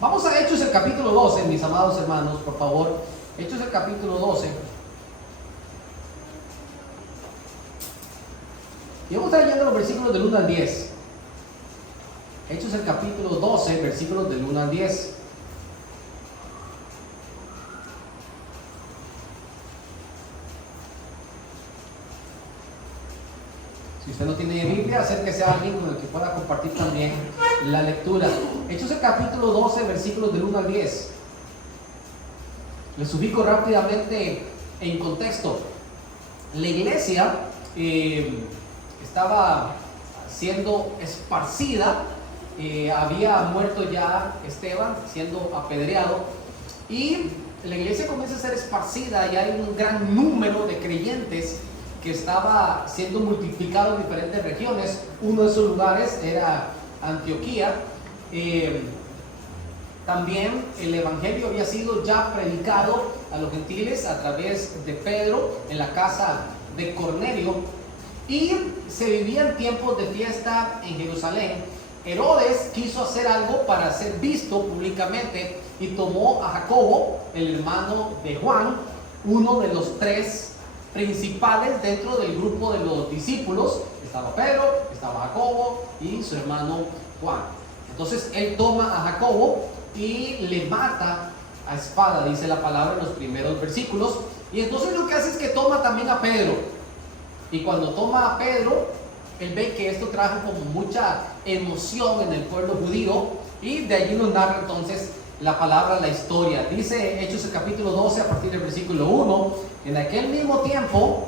Vamos a Hechos el capítulo 12, mis amados hermanos, por favor. Hechos el capítulo 12. Y vamos a estar leyendo los versículos del 1 al 10. Hechos el capítulo 12, versículos del 1 al 10. Si usted no tiene Biblia, acérquese a alguien con el que pueda compartir también la lectura. Hechos el capítulo 12, versículos del 1 al 10. Les ubico rápidamente en contexto. La iglesia estaba siendo esparcida. Había muerto ya Esteban, siendo apedreado. Y la iglesia comienza a ser esparcida y hay un gran número de creyentes que estaba siendo multiplicado en diferentes regiones. Uno de esos lugares era Antioquía. También el evangelio había sido ya predicado a los gentiles a través de Pedro en la casa de Cornelio, y se vivían tiempos de fiesta en Jerusalén. Herodes quiso hacer algo para ser visto públicamente y tomó a Jacobo, el hermano de Juan, uno de los tres principales dentro del grupo de los discípulos. Estaba Pedro, estaba Jacobo y su hermano Juan. Entonces él toma a Jacobo y le mata a espada, dice la palabra en los primeros versículos. Y entonces lo que hace es que toma también a Pedro. Y cuando toma a Pedro, él ve que esto trajo como mucha emoción en el pueblo judío, y de allí nos narra entonces la palabra, la historia. Dice Hechos el capítulo 12 a partir del versículo 1: en aquel mismo tiempo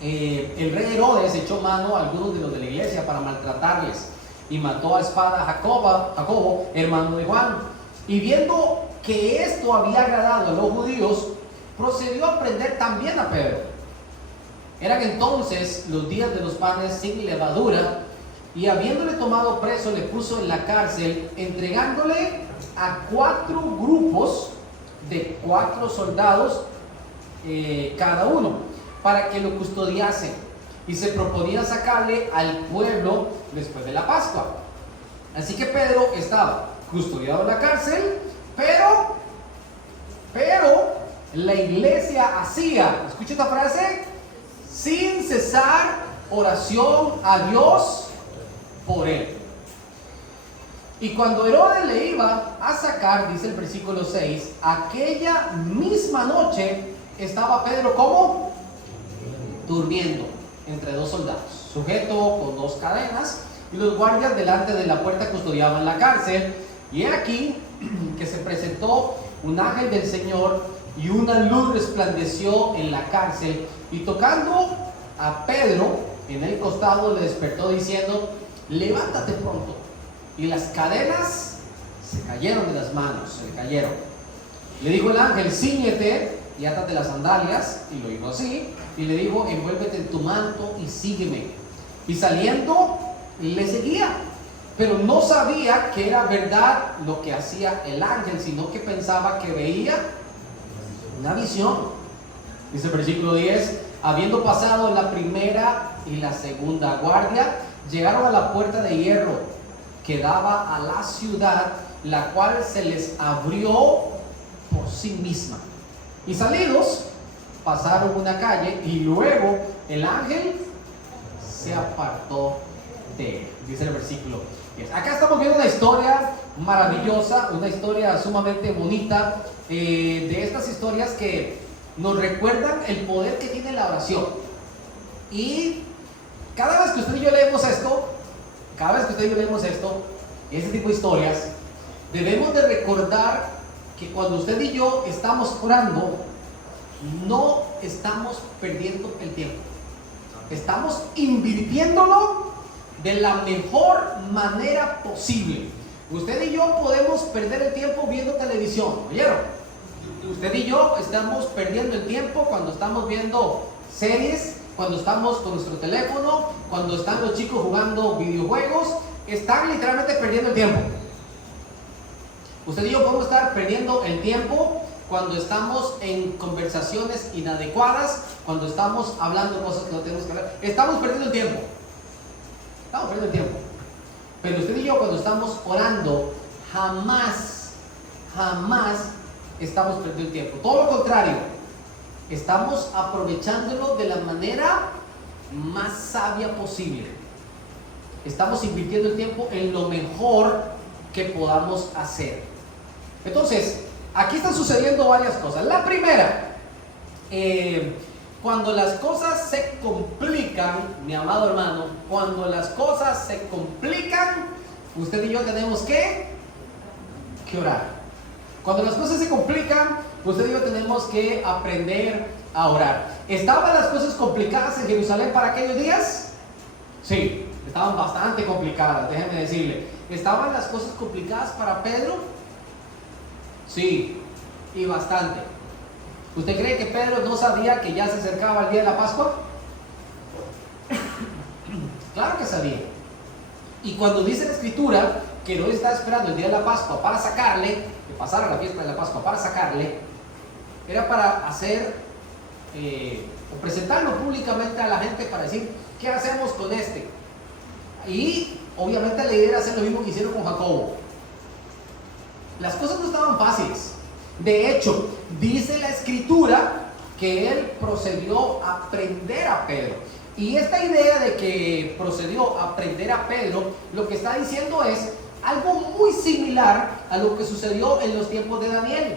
el rey Herodes echó mano a algunos de los de la iglesia para maltratarles, y mató a espada a Jacobo, hermano de Juan. Y viendo que esto había agradado a los judíos, procedió a prender también a Pedro. Eran entonces los días de los panes sin levadura, y habiéndole tomado preso, le puso en la cárcel, entregándole a 4 grupos de 4 soldados cada uno, para que lo custodiasen, y se proponía sacarle al pueblo después de la Pascua. Así que Pedro estaba custodiado en la cárcel, pero la iglesia hacía, escucha esta frase, sin cesar oración a Dios por él. Y cuando Herodes le iba a sacar, dice el versículo 6, aquella misma noche estaba Pedro, ¿cómo? Durmiendo entre 2 soldados, sujeto con 2 cadenas, y los guardias delante de la puerta custodiaban la cárcel. Y he aquí que se presentó un ángel del Señor, y una luz resplandeció en la cárcel, y tocando a Pedro en el costado le despertó diciendo: levántate pronto. Y las cadenas se cayeron de las manos, se le cayeron. Le dijo el ángel: cíñete y átate las sandalias. Y lo hizo así. Y le dijo: envuélvete en tu manto y sígueme. Y saliendo le seguía, pero no sabía que era verdad lo que hacía el ángel, sino que pensaba que veía una visión. Dice el versículo 10: habiendo pasado la primera y la segunda guardia, llegaron a la puerta de hierro que daba a la ciudad, la cual se les abrió por sí misma. Y salidos, pasaron una calle, y luego el ángel se apartó de él. Dice el versículo 10. Acá estamos viendo una historia maravillosa, una historia sumamente bonita, de estas historias que nos recuerdan el poder que tiene la oración. Y cada vez que usted y yo leemos esto, este tipo de historias, debemos de recordar que cuando usted y yo estamos orando, no estamos perdiendo el tiempo. Estamos invirtiéndolo de la mejor manera posible. Usted y yo podemos perder el tiempo viendo televisión, ¿oyeron? Usted y yo estamos perdiendo el tiempo cuando estamos viendo series, cuando estamos con nuestro teléfono, cuando están los chicos jugando videojuegos. Están literalmente perdiendo el tiempo. Usted y yo podemos estar perdiendo el tiempo cuando estamos en conversaciones inadecuadas, cuando estamos hablando cosas que no tenemos que hablar. Estamos perdiendo el tiempo. Pero usted y yo, cuando estamos orando, jamás jamás estamos perdiendo el tiempo. Todo lo contrario, estamos aprovechándolo de la manera más sabia posible. Estamos invirtiendo el tiempo en lo mejor que podamos hacer. Entonces, aquí están sucediendo varias cosas. La primera, cuando las cosas se complican, mi amado hermano, cuando las cosas se complican, usted y yo tenemos que orar. Cuando las cosas se complican, usted y yo tenemos que aprender a orar. ¿Estaban las cosas complicadas en Jerusalén para aquellos días? Sí, estaban bastante complicadas, déjenme decirle. ¿Estaban las cosas complicadas para Pedro? Sí, y bastante. ¿Usted cree que Pedro no sabía que ya se acercaba el día de la Pascua? Claro que sabía. Y cuando dice la Escritura que Herodes estaba esperando el día de la Pascua para sacarle, que pasara la fiesta de la Pascua para sacarle, era para hacer o presentarlo públicamente a la gente para decir, ¿qué hacemos con este? Y obviamente la idea era hacer lo mismo que hicieron con Jacobo. Las cosas no estaban fáciles. De hecho, dice la Escritura que él procedió a prender a Pedro. Y esta idea de que procedió a prender a Pedro, lo que está diciendo es algo muy similar a lo que sucedió en los tiempos de Daniel.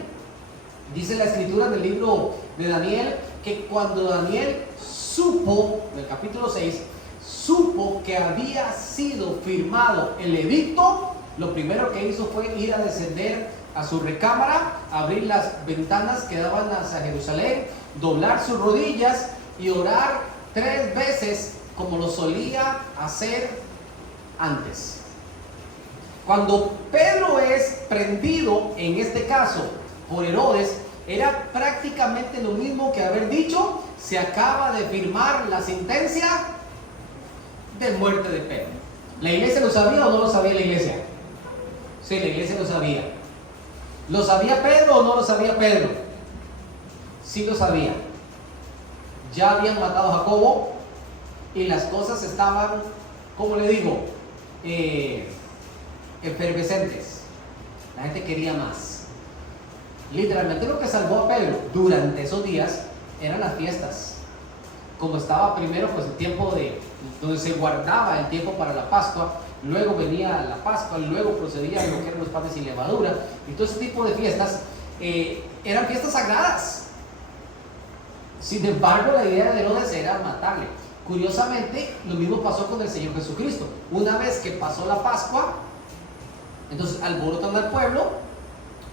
Dice la Escritura en el libro de Daniel que cuando Daniel supo, en el capítulo 6, supo que había sido firmado el edicto, lo primero que hizo fue ir a descender a su recámara, abrir las ventanas que daban hacia Jerusalén, doblar sus rodillas y orar 3 veces como lo solía hacer antes. Cuando Pedro es prendido, en este caso por Herodes, era prácticamente lo mismo que haber dicho, se acaba de firmar la sentencia de muerte de Pedro. ¿La iglesia lo sabía o no lo sabía la iglesia? Sí, la iglesia lo sabía. ¿Lo sabía Pedro o no lo sabía Pedro? Sí lo sabía. Ya habían matado a Jacobo y las cosas estaban, como le digo, efervescentes. La gente quería más. Literalmente lo que salvó a Pedro durante esos días eran las fiestas. Como estaba primero pues el tiempo donde se guardaba el tiempo para la Pascua, luego venía la Pascua, luego procedía lo que eran los panes sin levadura, y todo ese tipo de fiestas eran fiestas sagradas. Sin embargo, la idea de Herodes era matarle. Curiosamente, lo mismo pasó con el Señor Jesucristo. Una vez que pasó la Pascua, entonces alborotan al pueblo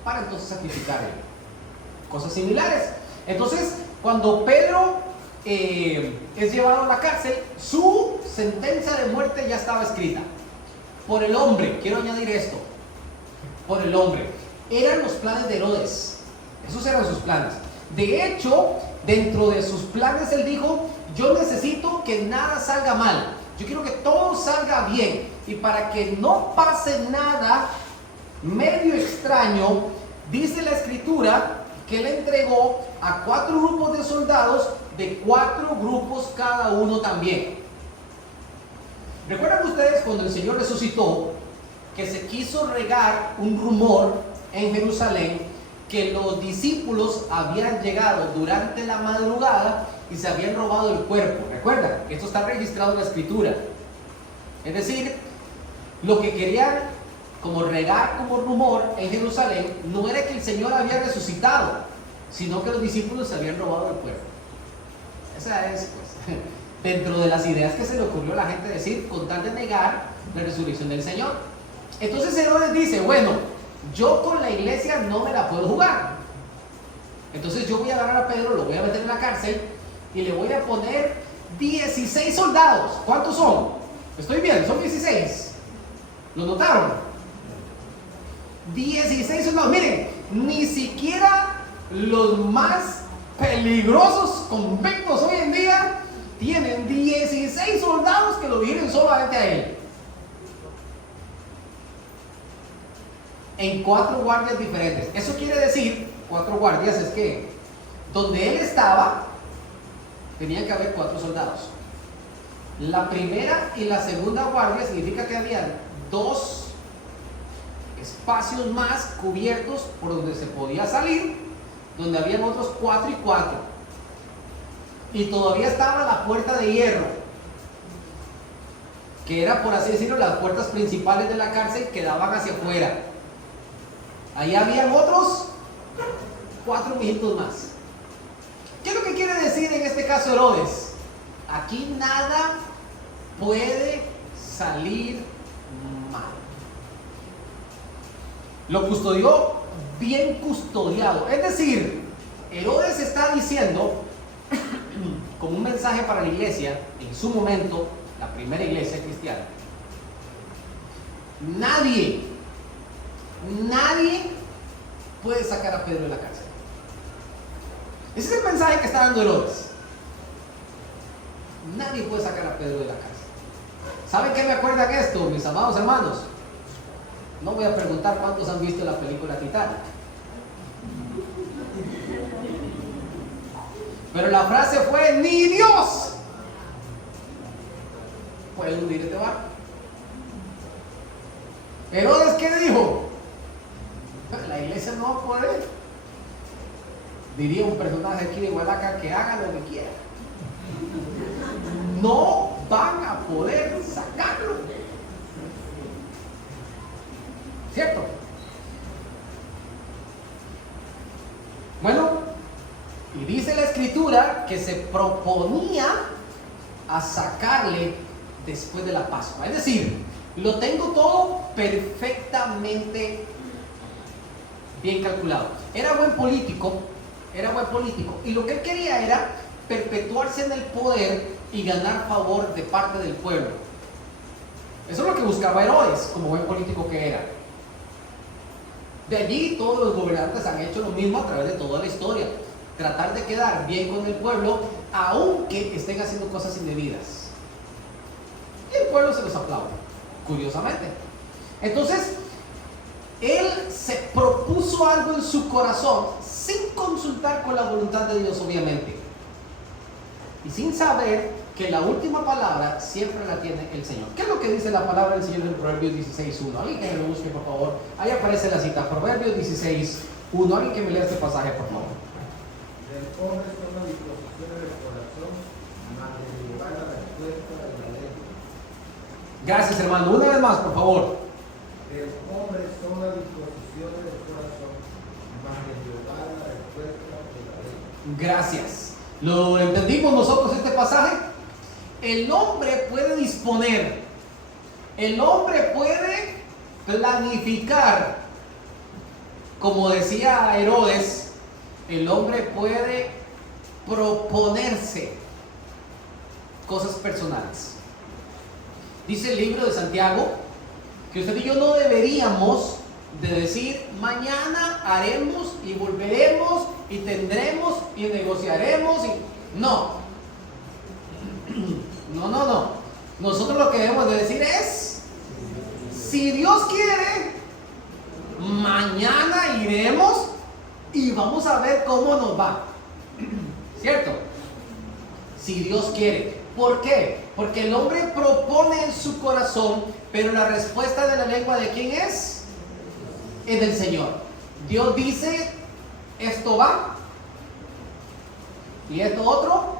para entonces sacrificarle. Cosas similares. Entonces, cuando Pedro es llevado a la cárcel, su sentencia de muerte ya estaba escrita. Por el hombre, quiero añadir esto, por el hombre. Eran los planes de Herodes. Esos eran sus planes. De hecho, dentro de sus planes él dijo, yo necesito que nada salga mal. Yo quiero que todo salga bien. Y para que no pase nada medio extraño, dice la Escritura que él entregó a 4 grupos de soldados, de 4 grupos cada uno también. ¿Recuerdan ustedes cuando el Señor resucitó que se quiso regar un rumor en Jerusalén que los discípulos habían llegado durante la madrugada y se habían robado el cuerpo? ¿Recuerdan? Esto está registrado en la Escritura. Es decir, lo que querían como regar como rumor en Jerusalén no era que el Señor había resucitado, sino que los discípulos se habían robado el cuerpo. Esa es, pues, dentro de las ideas que se le ocurrió a la gente decir con tal de negar la resurrección del Señor. Entonces Herodes dice, bueno, yo con la iglesia no me la puedo jugar. Entonces yo voy a agarrar a Pedro, lo voy a meter en la cárcel y le voy a poner 16 soldados. ¿Cuántos son? Estoy bien, son 16. ¿Lo notaron? 16 soldados. Miren, ni siquiera los más peligrosos convictos hoy en día tienen 16 soldados que lo vigilen solamente a él. En 4 guardias diferentes. Eso quiere decir, 4 guardias es que donde él estaba tenían que haber 4 soldados. La primera y la segunda guardia significa que habían 2 espacios más cubiertos por donde se podía salir, donde habían otros 4 y 4. Y todavía estaba la puerta de hierro, que era, por así decirlo, las puertas principales de la cárcel que daban hacia afuera. Ahí habían otros 4 mijitos más. ¿Qué es lo que quiere decir en este caso Herodes? Aquí nada puede salir mal. Lo custodió bien custodiado. Es decir, Herodes está diciendo, como un mensaje para la iglesia, en su momento, la primera iglesia cristiana: nadie puede sacar a Pedro de la cárcel. Ese es el mensaje que está dando Herodes. Nadie puede sacar a Pedro de la cárcel. ¿Saben qué me acuerdan esto, mis amados hermanos? No voy a preguntar cuántos han visto la película Titanic, pero la frase fue: ni Dios puede hundir este barco. Herodes, ¿qué dijo? La iglesia no va a poder. Diría un personaje aquí de Hualaca: que haga lo que quiera. No van a poder sacarlo. ¿Cierto? Bueno, y dice la escritura que se proponía a sacarle después de la Pascua. Es decir, lo tengo todo perfectamente bien calculado. Era buen político, y lo que él quería era perpetuarse en el poder y ganar favor de parte del pueblo. Eso es lo que buscaba Herodes, como buen político que era. De allí todos los gobernantes han hecho lo mismo a través de toda la historia: tratar de quedar bien con el pueblo, aunque estén haciendo cosas indebidas. Y el pueblo se los aplaude, curiosamente. Entonces, él se propuso algo en su corazón, sin consultar con la voluntad de Dios, obviamente, y sin saber que la última palabra siempre la tiene el Señor. ¿Qué es lo que dice la palabra del Señor en Proverbios 16:1? Alguien que me lo busque, por favor. Ahí aparece la cita, Proverbios 16:1. Alguien que me lea este pasaje, por favor. Del hombre son las disposiciones del corazón, mas de llevar la respuesta de la ley. Gracias, hermano. Una vez más, por favor. Del hombre son las disposiciones del corazón, mas de llevar la respuesta de la ley. Gracias. ¿Lo entendimos nosotros este pasaje? El hombre puede disponer, el hombre puede planificar. Como decía Herodes, el hombre puede proponerse cosas personales. Dice el libro de Santiago que usted y yo no deberíamos de decir: mañana haremos y volveremos y tendremos y negociaremos y... No. Nosotros lo que debemos de decir es: si Dios quiere, mañana iremos y vamos a ver cómo nos va. ¿Cierto? Si Dios quiere. ¿Por qué? Porque el hombre propone en su corazón, pero la respuesta de la lengua, ¿de quién es? Es del Señor. Dios dice: esto va, y esto otro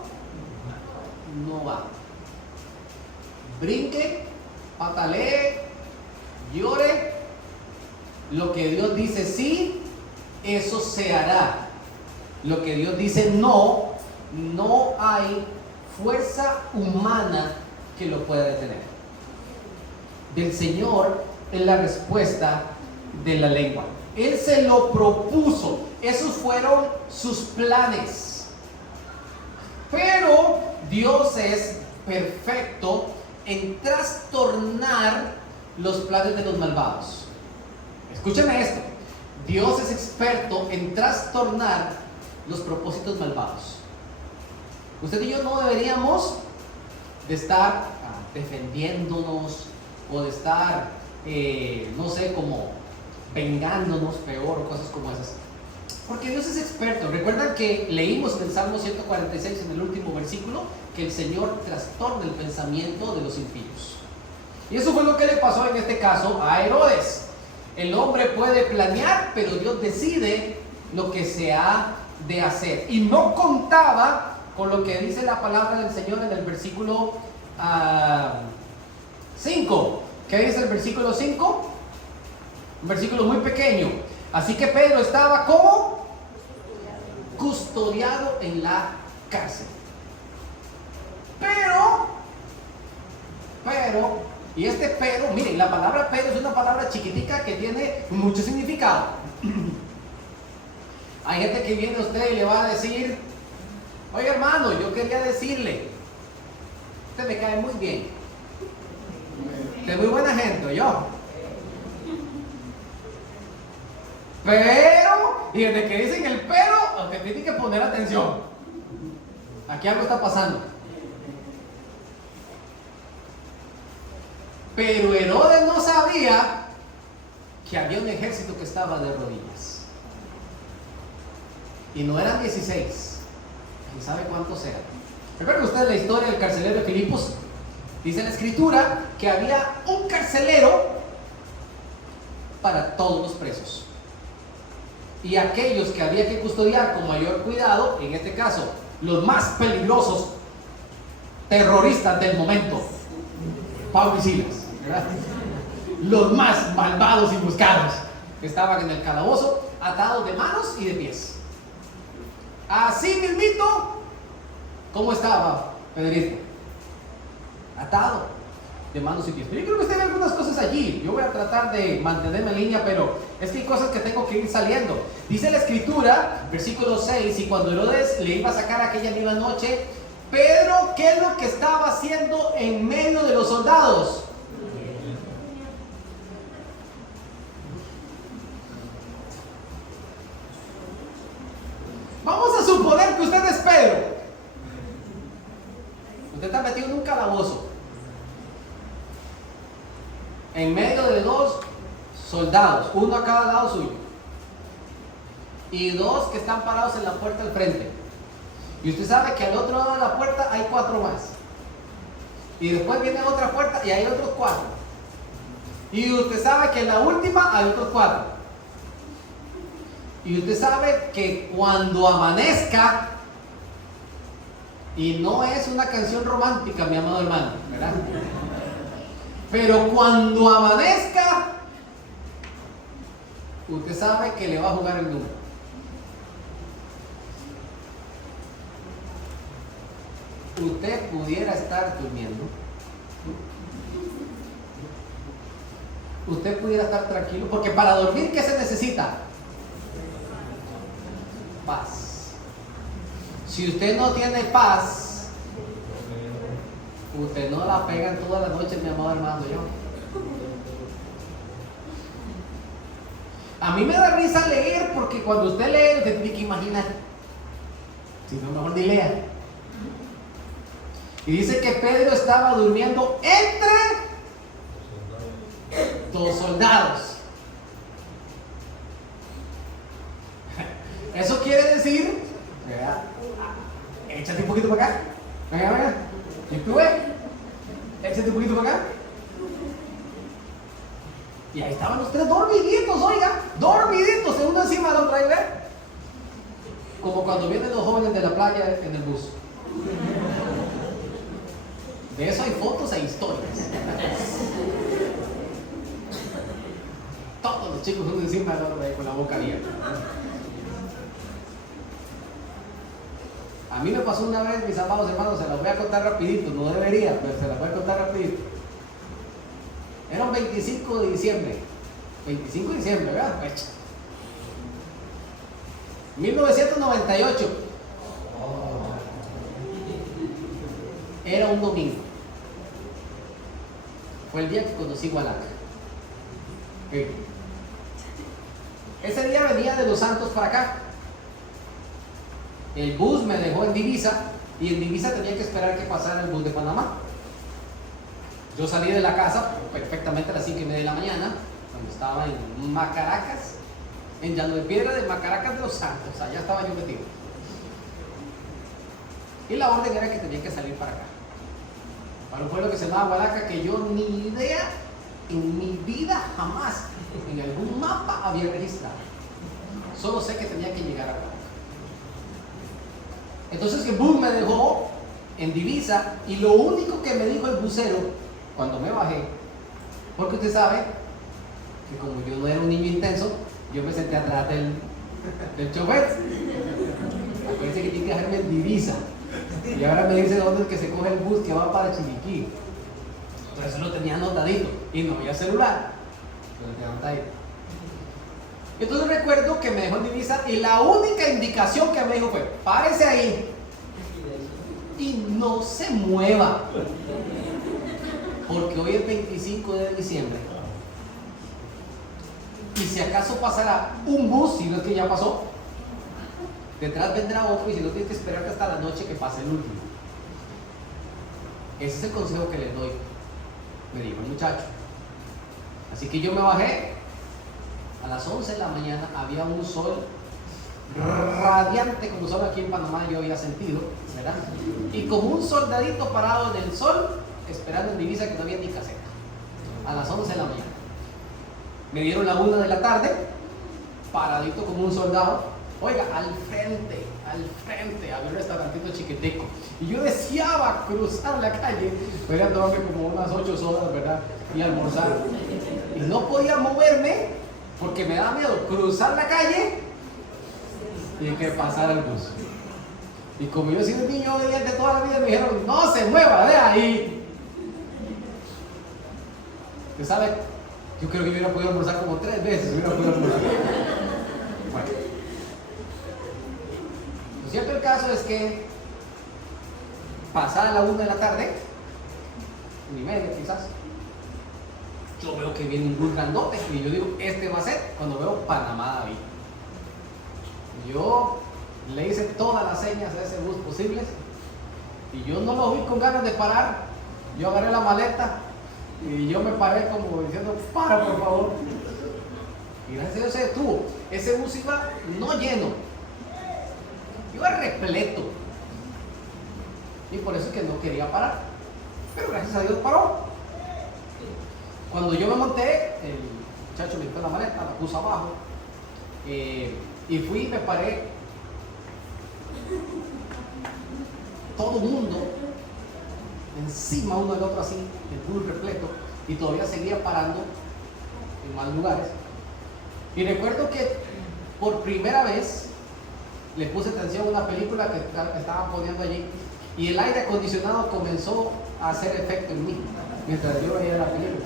no va. Brinque, patalee, llore. Lo que Dios dice sí, eso se hará. Lo que Dios dice no, no hay fuerza humana que lo pueda detener. Del Señor es la respuesta de la lengua. Él se lo propuso. Esos fueron sus planes. Pero Dios es perfecto en trastornar los planes de los malvados. Escúchame esto: Dios es experto en trastornar los propósitos malvados. Usted y yo no deberíamos de estar defendiéndonos o de estar, no sé, como vengándonos peor o cosas como esas. Porque Dios es experto. Recuerdan que leímos en el Salmo 146, en el último versículo, que el Señor trastorna el pensamiento de los impíos. Y eso fue lo que le pasó en este caso a Herodes. El hombre puede planear, pero Dios decide lo que se ha de hacer. Y no contaba con lo que dice la palabra del Señor en el versículo 5. ¿Qué dice el versículo 5? Un versículo muy pequeño. Así que Pedro estaba como custodiado en la cárcel. Y este pero, miren, la palabra pero es una palabra chiquitica que tiene mucho significado. Hay gente que viene a usted y le va a decir: oye hermano, yo quería decirle, usted me cae muy bien, usted es muy buena gente, yo. Pero, y desde que dicen el pero, usted tiene que poner atención. Aquí algo está pasando. Pero Herodes no sabía que había un ejército que estaba de rodillas. Y no eran 16. ¿Quién sabe cuántos eran? ¿Recuerdan ustedes la historia del carcelero de Filipos? Dice la escritura que había un carcelero para todos los presos. Y aquellos que había que custodiar con mayor cuidado, en este caso, los más peligrosos terroristas del momento, Pablo y Silas, ¿verdad? Los más malvados y buscados, que estaban en el calabozo, atados de manos y de pies. Así mismito, ¿cómo estaba Pedrito? Atado de manos y pies. Pero yo creo que usted ve algunas cosas allí. Yo voy a tratar de mantenerme en línea, pero es que hay cosas que tengo que ir saliendo. Dice la escritura, versículo 6, y cuando Herodes le iba a sacar aquella misma noche, Pedro, ¿qué es lo que estaba haciendo en medio de los soldados? Vamos a suponer que usted es Pedro. Usted está metido en un calabozo, en medio de dos soldados, uno a cada lado suyo, y dos que están parados en la puerta al frente. Y usted sabe que al otro lado de la puerta hay 4 más. Y después viene otra puerta y hay otros 4. Y usted sabe que en la última hay otros 4. Y usted sabe que cuando amanezca, y no es una canción romántica, mi amado hermano, ¿verdad? Pero cuando amanezca, usted sabe que le va a jugar el número. Usted pudiera estar durmiendo, usted pudiera estar tranquilo, porque para dormir, ¿qué se necesita? Paz. Si usted no tiene paz, usted no la pega en toda la noche, mi amado hermano. A mí me da risa leer, porque cuando usted lee, usted tiene que imaginar. Si no, mejor ni lea. Y dice que Pedro estaba durmiendo entre 2 soldados. Eso quiere decir, ¿verdad? Échate un poquito para acá. Venga. ¿Y tú ves? Échate un poquito para acá. Y ahí estaban los 3 dormiditos, oiga. Dormiditos, uno encima del otro, ahí, ¿ves? Como cuando vienen los jóvenes de la playa en el bus. De eso hay fotos e historias. Todos los chicos uno encima del otro ahí con la boca abierta. A mí me pasó una vez, mis amados hermanos, se las voy a contar rapidito, no debería, pero se las voy a contar rapidito. Era un 25 de diciembre. 25 de diciembre, ¿verdad? 1998. Era un domingo. Fue el día que conocí Hualaca. Ese día venía de Los Santos para acá. El bus me dejó en Divisa y en Divisa tenía que esperar que pasara el bus de Panamá. Yo salí de la casa perfectamente a las 5:30 de la mañana, cuando estaba en Macaracas, en Llano de Piedra de Macaracas de Los Santos. Allá estaba yo metido. Y la orden era que tenía que salir para acá, para un pueblo que se llamaba Hualaca, que yo ni idea en mi vida jamás en algún mapa había registrado. Solo sé que tenía que llegar acá. Entonces el bus me dejó en Divisa y lo único que me dijo el busero cuando me bajé, porque usted sabe que como yo no era un niño intenso, yo me senté atrás del chofer. Acuérdense que tiene que dejarme en Divisa. Y ahora me dice dónde es que se coge el bus que va para Chiriquí. Entonces eso lo tenía anotadito. Y no había celular. Lo tenía anotadito. Entonces recuerdo que me dejó en Divisa y la única indicación que me dijo fue: párese ahí y no se mueva. Porque hoy es 25 de diciembre. Y si acaso pasará un bus, si no es que ya pasó, detrás vendrá otro y si no tienes que esperar hasta la noche que pase el último. Ese es el consejo que les doy, me dijo el muchacho. Así que yo me bajé a las 11 de la mañana, había un sol radiante como sol aquí en Panamá, yo había sentido, ¿verdad? Y como un soldadito parado en el sol, esperando en Divisa que no había ni caseta, a las 11 de la mañana. Me dieron la 1 de la tarde, paradito como un soldado. Oiga, al frente, había un restaurantito chiquitico. Y yo deseaba cruzar la calle, podría tomarme como unas 8 horas, ¿verdad? Y almorzar. Y no podía moverme porque me daba miedo cruzar la calle y que pasara el bus. Y como yo he sido un niño obediente toda la vida, me dijeron: no se mueva de ahí. ¿Usted sabe? Yo creo que yo hubiera podido almorzar como 3 veces. Bueno. Lo cierto del caso es que pasada la 1 de la tarde, 1:30 quizás, yo veo que viene un bus grandote y yo digo: este va a ser, cuando veo Panamá David. Yo le hice todas las señas a ese bus posibles y yo no lo vi con ganas de parar. Yo agarré la maleta y yo me paré como diciendo: para, por favor. Y gracias a Dios se detuvo. Ese bus iba no lleno, iba repleto. Y por eso es que no quería parar. Pero gracias a Dios paró. Cuando yo me monté, el muchacho me quitó la maleta, la puso abajo. Y fui y me paré. Todo el mundo encima uno del otro así, el bus repleto, y todavía seguía parando en más lugares. Y recuerdo que por primera vez le puse atención a una película que estaban poniendo allí y el aire acondicionado comenzó a hacer efecto en mí mientras yo veía la película.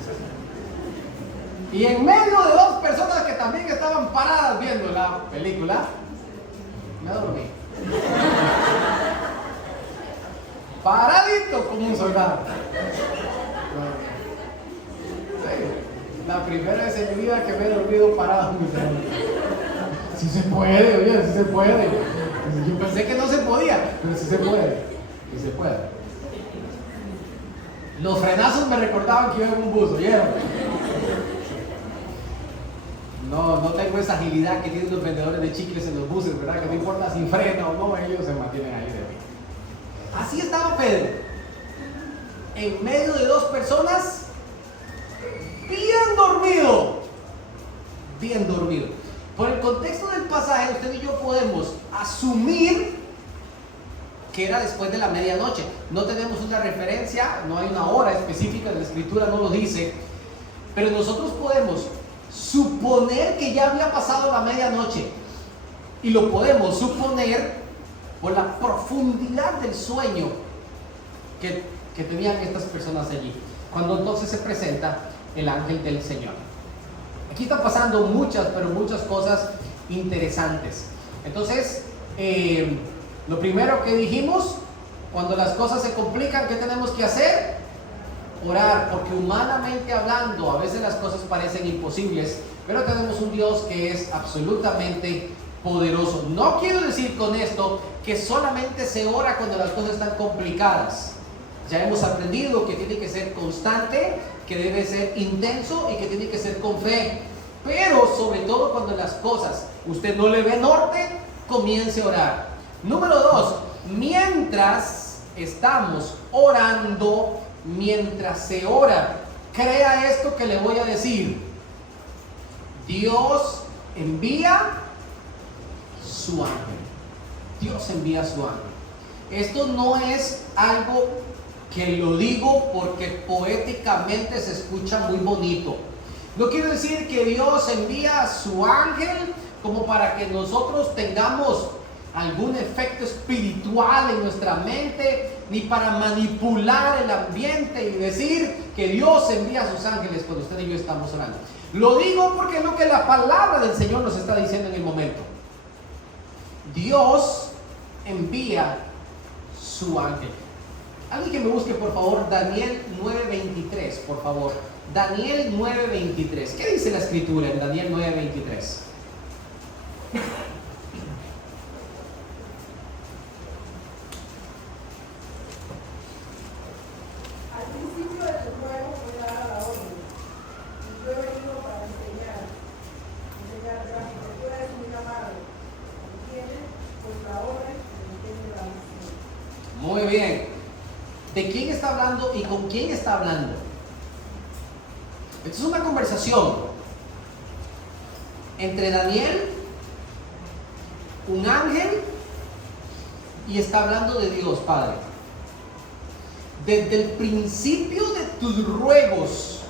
Y en medio de 2 personas que también estaban paradas viendo la película, me dormí. Paradito como un soldado. La primera vez en mi vida que me he dormido parado. Si se puede, oye, si se puede. Yo pensé que no se podía, pero sí se puede. Sí se puede. Los frenazos me recordaban que iba en un bus, ¿oyeron? No tengo esa agilidad que tienen los vendedores de chicles en los buses, ¿verdad? Que no importa si frena o no, ellos se mantienen ahí de pie. Así estaba Pedro, en medio de 2 personas, bien dormido. Por el contexto del pasaje, usted y yo podemos asumir que era después de la medianoche. No tenemos una referencia, no hay una hora específica, la escritura no lo dice, pero nosotros podemos suponer que ya había pasado la medianoche, y lo podemos suponer por la profundidad del sueño que tenían estas personas allí, cuando entonces se presenta el ángel del Señor. Aquí están pasando muchas cosas interesantes. Entonces, lo primero que dijimos, cuando las cosas se complican, ¿qué tenemos que hacer? Orar, porque humanamente hablando, a veces las cosas parecen imposibles, pero tenemos un Dios que es absolutamente poderoso. No quiero decir con esto que solamente se ora cuando las cosas están complicadas. Ya hemos aprendido que tiene que ser constante, que debe ser intenso y que tiene que ser con fe. Pero sobre todo cuando las cosas usted no le ve norte, comience a orar. Número 2, mientras estamos orando, mientras se ora, crea esto que le voy a decir. Dios envía su ángel. Dios envía su ángel. Esto no es algo que lo digo porque poéticamente se escucha muy bonito. No quiero decir que Dios envía a su ángel como para que nosotros tengamos algún efecto espiritual en nuestra mente, ni para manipular el ambiente y decir que Dios envía a sus ángeles cuando usted y yo estamos orando. Lo digo porque es lo que la palabra del Señor nos está diciendo en el momento. Dios envía su ángel. Alguien que me busque, por favor, Daniel 9:23, por favor. Daniel 9:23. ¿Qué dice la escritura en Daniel 9:23? Al principio de tu juego fue dada la orden, y yo he venido para enseñar gráficos. Tú eres muy amable, ¿entiendes? Pues la orden entiende la misión. Muy bien. ¿De quién está hablando y con quién está hablando? Esta es una conversación entre Daniel, un ángel, y está hablando de Dios Padre. Desde el principio de tus ruegos,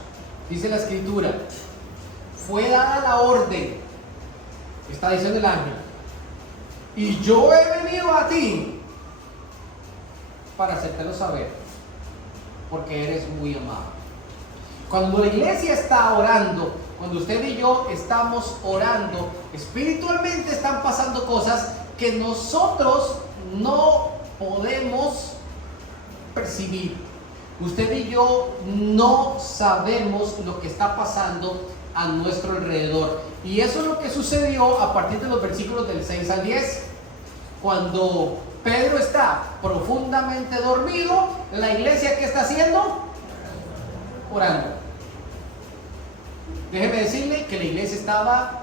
dice la escritura, fue dada la orden, está diciendo el ángel, y yo he venido a ti para hacértelo saber, porque eres muy amado. Cuando la iglesia está orando, cuando usted y yo estamos orando, espiritualmente están pasando cosas que nosotros no podemos percibir. Usted y yo no sabemos lo que está pasando a nuestro alrededor. Y eso es lo que sucedió a partir de los versículos del 6 al 10. Cuando Pedro está profundamente dormido, la iglesia, ¿qué está haciendo? Orando. Déjeme decirle que la iglesia estaba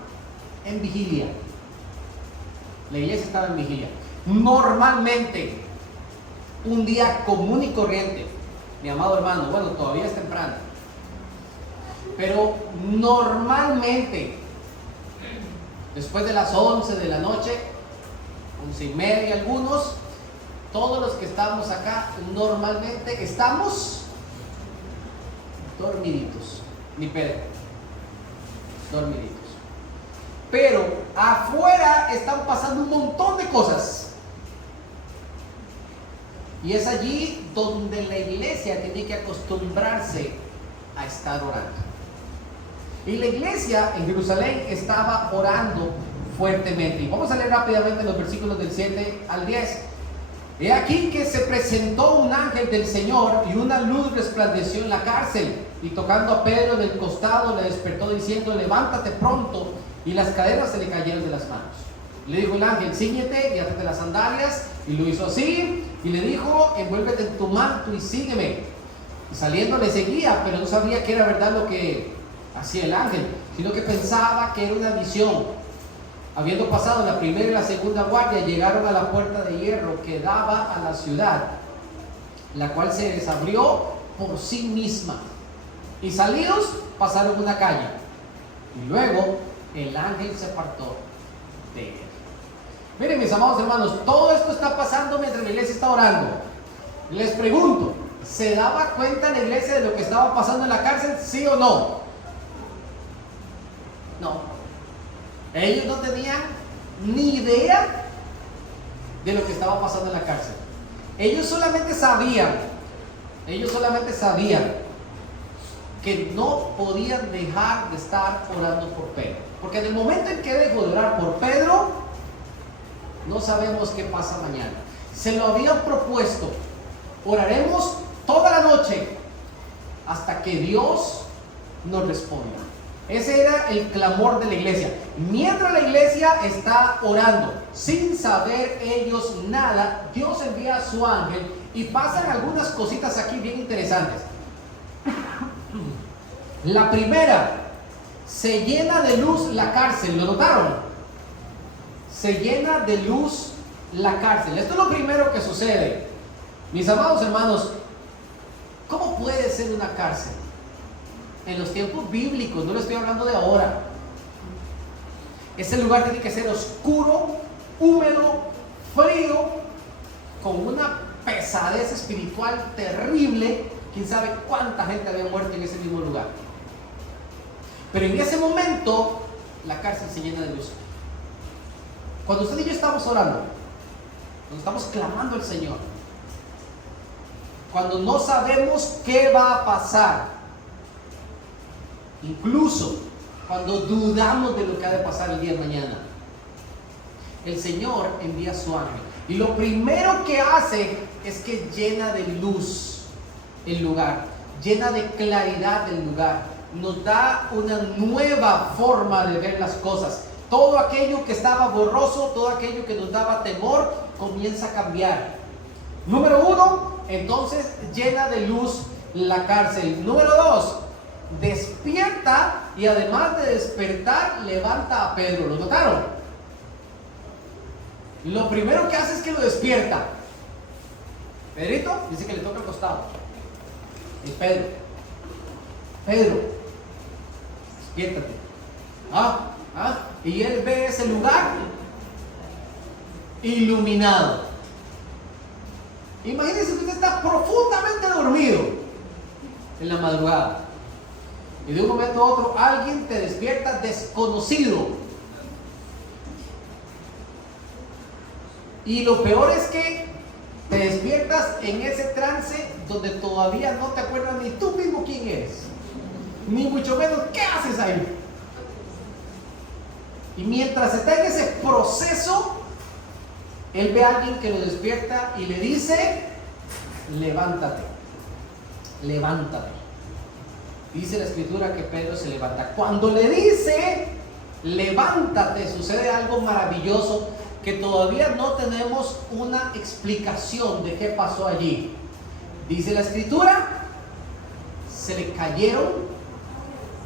en vigilia. La iglesia estaba en vigilia. Normalmente, un día común y corriente, mi amado hermano, bueno, todavía es temprano, pero normalmente, después de las 11 de la noche, 11:30 algunos, todos los que estamos acá, normalmente estamos dormiditos. Ni Pedro, dormiditos. Pero afuera están pasando un montón de cosas. Y es allí donde la iglesia tiene que acostumbrarse a estar orando. Y la iglesia en Jerusalén estaba orando fuertemente. Y vamos a leer rápidamente los versículos del 7 al 10. He aquí que se presentó un ángel del Señor y una luz resplandeció en la cárcel. Y tocando a Pedro en el costado le despertó diciendo: levántate pronto. Y las cadenas se le cayeron de las manos. Le dijo el ángel: cíñete y átate las sandalias. Y lo hizo así. Y le dijo: envuélvete en tu manto y sígueme. Y saliendo le seguía, pero no sabía que era verdad lo que hacía el ángel, sino que pensaba que era una visión. Habiendo pasado la primera y la segunda guardia, llegaron a la puerta de hierro que daba a la ciudad, la cual se desabrió por sí misma. Y salidos pasaron una calle. Y luego el ángel se apartó de él. Miren, mis amados hermanos, todo esto está pasando mientras la iglesia está orando. Les pregunto, ¿se daba cuenta la iglesia de lo que estaba pasando en la cárcel? ¿Sí o no? No. Ellos no tenían ni idea de lo que estaba pasando en la cárcel. Ellos solamente sabían que no podían dejar de estar orando por Pedro. Porque en el momento en que dejó de orar por Pedro, no sabemos qué pasa mañana. Se lo habían propuesto: oraremos toda la noche hasta que Dios nos responda. Ese era el clamor de la iglesia. Mientras la iglesia está orando, sin saber ellos nada, Dios envía a su ángel y pasan algunas cositas aquí bien interesantes. La primera, se llena de luz la cárcel. ¿Lo notaron? Se llena de luz la cárcel. Esto es lo primero que sucede. Mis amados hermanos, ¿cómo puede ser una cárcel? en los tiempos bíblicos, no le estoy hablando de ahora. Ese lugar tiene que ser oscuro, húmedo, frío, con una pesadez espiritual terrible. Quién sabe cuánta gente había muerto en ese mismo lugar. Pero en ese momento la cárcel se llena de luz. Cuando usted y yo estamos orando, cuando estamos clamando al Señor, cuando no sabemos qué va a pasar, incluso cuando dudamos de lo que ha de pasar el día de mañana, el Señor envía su ángel. Y lo primero que hace es que llena de luz el lugar, llena de claridad el lugar, nos da una nueva forma de ver las cosas. Todo aquello que estaba borroso, todo aquello que nos daba temor, comienza a cambiar. Número 1, entonces llena de luz la cárcel. Número 2, despierta, y además de despertar, levanta a Pedro. ¿Lo notaron? Lo primero que hace es que lo despierta. Pedrito dice que le toca el costado. Y Pedro, despiértate. Y él ve ese lugar iluminado. Imagínense que usted está profundamente dormido en la madrugada, y de un momento a otro alguien te despierta desconocido. Y lo peor es que te despiertas en ese trance donde todavía no te acuerdas ni tú mismo quién eres, ni mucho menos qué haces ahí. Y mientras está en ese proceso, él ve a alguien que lo despierta y le dice: levántate, levántate. Dice la escritura que Pedro se levanta. Cuando le dice levántate, sucede algo maravilloso que todavía no tenemos una explicación de qué pasó allí. Dice la escritura, se le cayeron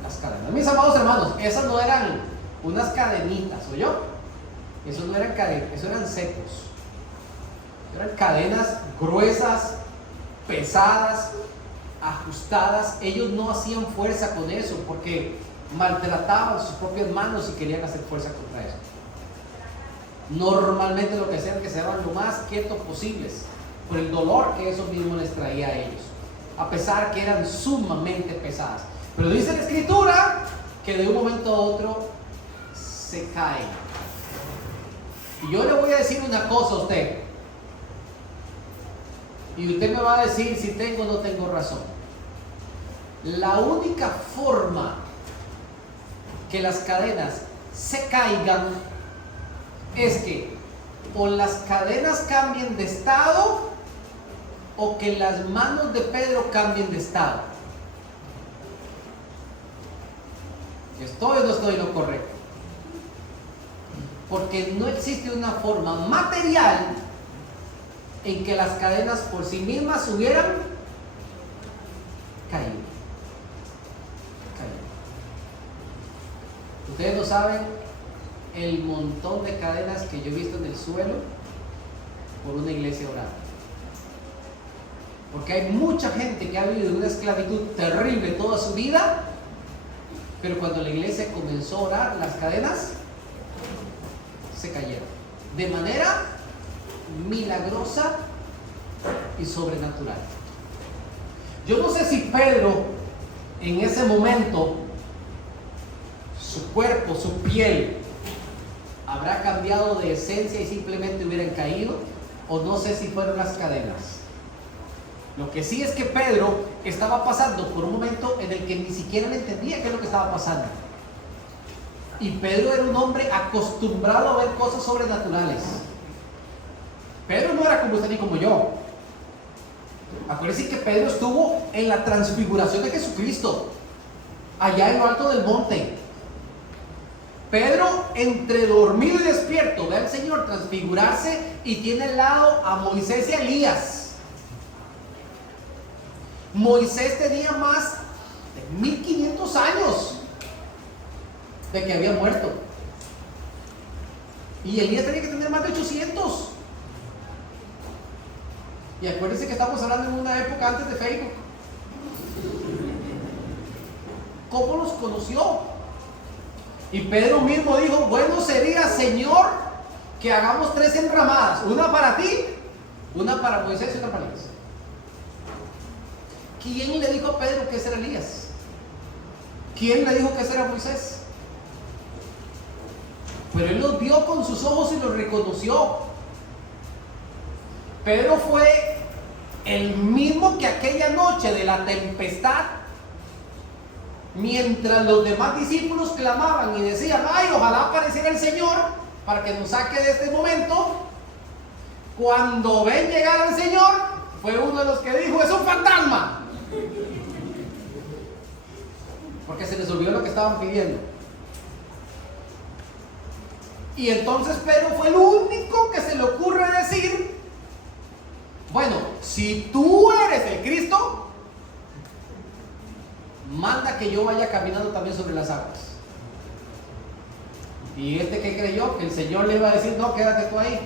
las cadenas. Mis amados hermanos, esas no eran unas cadenitas, ¿oyó? Eso no eran cadenas, eso eran cepos. Eran cadenas gruesas, pesadas, ajustadas. Ellos no hacían fuerza con eso porque maltrataban sus propias manos y querían hacer fuerza contra eso. Normalmente lo que hacían es que se daban lo más quietos posibles por el dolor que eso mismo les traía a ellos, a pesar que eran sumamente pesadas. Pero dice la escritura que de un momento a otro se caen. Y yo le voy a decir una cosa a usted, y usted me va a decir si tengo o no tengo razón. La única forma que las cadenas se caigan es que o las cadenas cambien de estado o que las manos de Pedro cambien de estado. ¿Estoy o no estoy en lo correcto? Porque no existe una forma material en que las cadenas por sí mismas hubieran caído. Ustedes no saben el montón de cadenas que yo he visto en el suelo por una iglesia orada. Porque hay mucha gente que ha vivido una esclavitud terrible toda su vida, pero cuando la iglesia comenzó a orar, las cadenas se cayeron de manera milagrosa y sobrenatural. Yo no sé si Pedro en ese momento, su cuerpo, su piel habrá cambiado de esencia y simplemente hubieran caído, o no sé si fueron las cadenas. Lo que sí es que Pedro estaba pasando por un momento en el que ni siquiera le entendía qué es lo que estaba pasando. Y Pedro era un hombre acostumbrado a ver cosas sobrenaturales. Pedro no era como usted ni como yo. Acuérdense que Pedro estuvo en la transfiguración de Jesucristo, allá en lo alto del monte. Pedro, entre dormido y despierto, ve al Señor transfigurarse y tiene al lado a Moisés y a Elías. Moisés tenía más de 1500 años de que había muerto, y Elías tenía que tener más de 800. Y acuérdense que estamos hablando en una época antes de Facebook. cómo los conoció. Y Pedro mismo dijo, bueno sería, Señor, que hagamos 3 enramadas, una para ti, una para Moisés y otra para Elías. ¿Quién le dijo a Pedro que ese era Elías? ¿Quién le dijo que ese era Moisés? Pero él los vio con sus ojos y los reconoció. Pedro fue el mismo que aquella noche de la tempestad, mientras los demás discípulos clamaban y decían, ay, ojalá apareciera el Señor para que nos saque de este momento. Cuando ven llegar al Señor, fue uno de los que dijo, es un fantasma, porque se les olvidó lo que estaban pidiendo. Y entonces Pedro fue el único que se le ocurre decir, bueno, si tú eres el Cristo, manda que yo vaya caminando también sobre las aguas. Y este que creyó que el Señor le iba a decir, no, quédate tú ahí,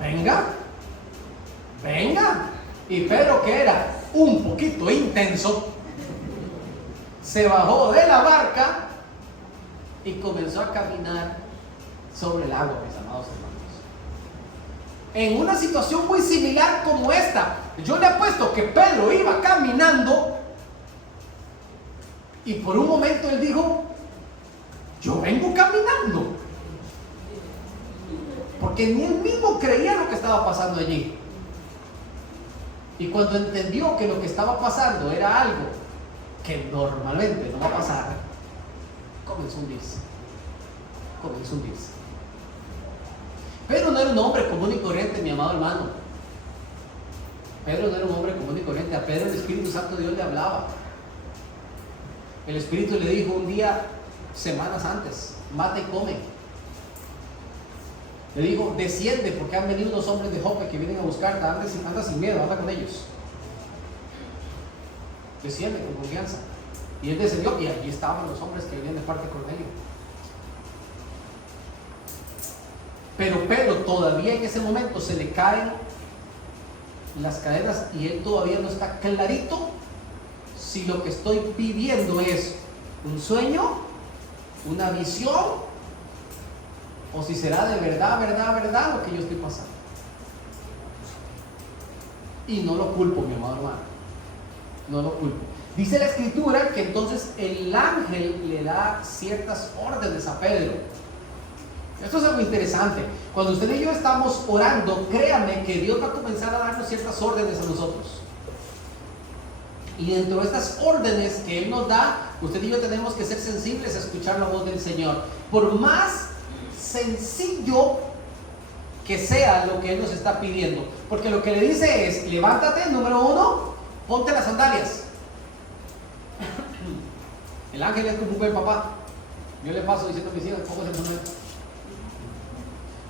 venga, venga. Y Pedro, que era un poquito intenso, se bajó de la barca y comenzó a caminar sobre el agua, mis amados hermanos. En una situación muy similar como esta, yo le apuesto que Pedro iba caminando y por un momento él dijo, yo vengo caminando, porque ni él mismo creía lo que estaba pasando allí. Y cuando entendió que lo que estaba pasando era algo que normalmente no va a pasar, comenzó a hundirse. Comenzó a hundirse. Pedro no era un hombre común y corriente, mi amado hermano. Pedro no era un hombre común y corriente. A Pedro el Espíritu Santo de Dios le hablaba. El Espíritu le dijo un día, semanas antes, mata y come. Le dijo, desciende, porque han venido unos hombres de Jope que vienen a buscarte, anda sin miedo, anda con ellos. Desciende con confianza. Y él descendió y allí estaban los hombres que venían de parte de Cornelio. Pero Pedro todavía en ese momento se le caen las cadenas y él todavía no está clarito si lo que estoy viviendo es un sueño, una visión, o si será de verdad, verdad lo que yo estoy pasando. Y no lo culpo, mi amado hermano, no lo culpo. Dice la Escritura que entonces el ángel le da ciertas órdenes a Pedro. Esto es algo interesante. Cuando usted y yo estamos orando, créame que Dios va a comenzar a darnos ciertas órdenes a nosotros. Y dentro de estas órdenes que Él nos da, usted y yo tenemos que ser sensibles a escuchar la voz del Señor. Por más sencillo que sea lo que Él nos está pidiendo. Porque lo que le dice es, levántate, número 1, ponte las sandalias. El ángel es como un buen papá. Yo le paso diciendo a mis hijos, póngase el sandalias.